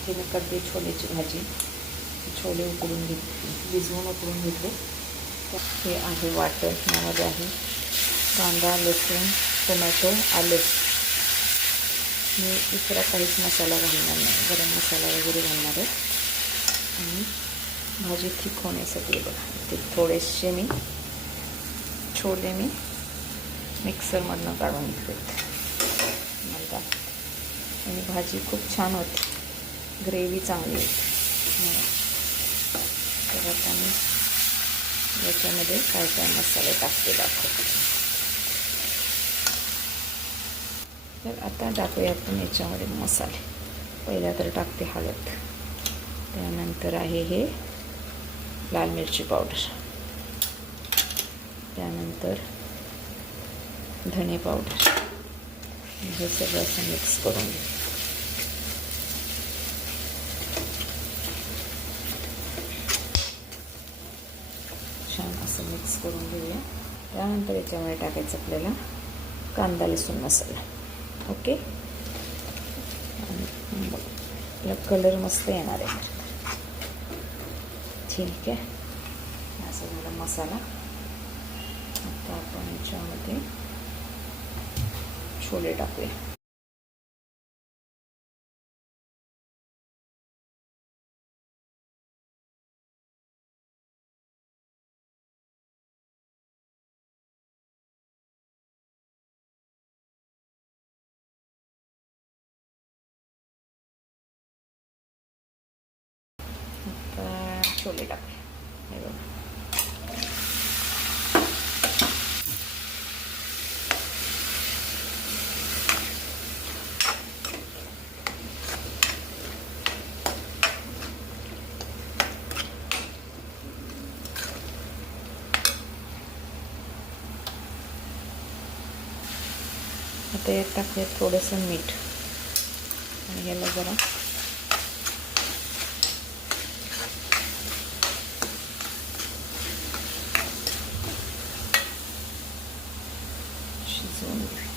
इथे मी करते छोलेची भाजी. छोले उकडून भिजवून उकडून घेतले. हे आहे वाटण. यामध्ये आहे कांदा, लसूण, टोमॅटो, आलं. मी दुसरा काहीच मसाला घालणार नाही, गरम मसाला वगैरे घालणार आहे. आणि भाजी ठीक होण्यासाठी बघा ते थोडेसे मी छोले मिक्सरमधनं काढून घेतलेत मला. आणि भाजी खूप छान होती, ग्रेव्ही चांगली होती. तर आता मी याच्यामध्ये काय काय मसाले टाकते दाखवते. तर आता टाकूया आपण याच्यामध्ये मसाले. पहिला तर टाकते हळद, त्यानंतर आहे हे लाल मिरची पावडर, त्यानंतर धने पावडर. हे सगळं असं मिक्स करून घेऊ. छान असं मिक्स करून घेऊया. त्यानंतर याच्यामध्ये टाकायचं आपल्याला कांदा लसूण मसाला. ओके. आणि आपला कलर मस्त येणार आहे. ठीक आहे, असा झाला मसाला. आता आपण याच्यामध्ये छोले टाकूया. आता छोले टाकूया. हे बघा, आता यात टाकूया थोडंसं मीठ. आणि ह्याला जरा शिजवून घेऊ.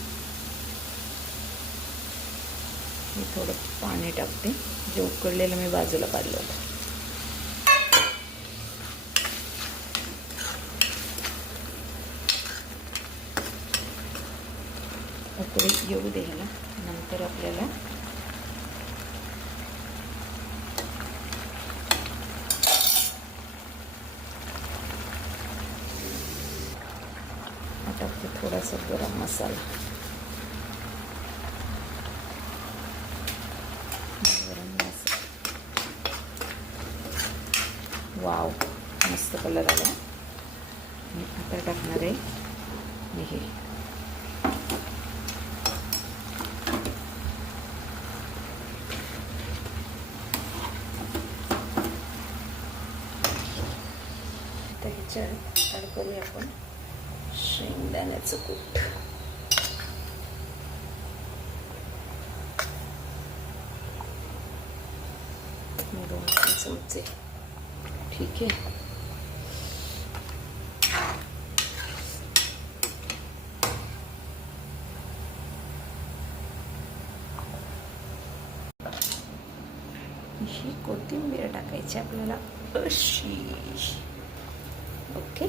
मी थोडं पाणी टाकते, जे उकळलेलं मी बाजूला काढलं होतं. उकळी येऊ दे ह्याला. नंतर आपल्याला टाकते थोडासा गरम मसाला. वाव, मस्त कलर आला. मी आता टाकणार आहे मी हे ह्याच्यात ॲड करूया आपण शेंगदाण्याचं कूट. दोन चमचे. ठीक आहे. ही कोथिंबीर टाकायची आपल्याला अशी. ओके.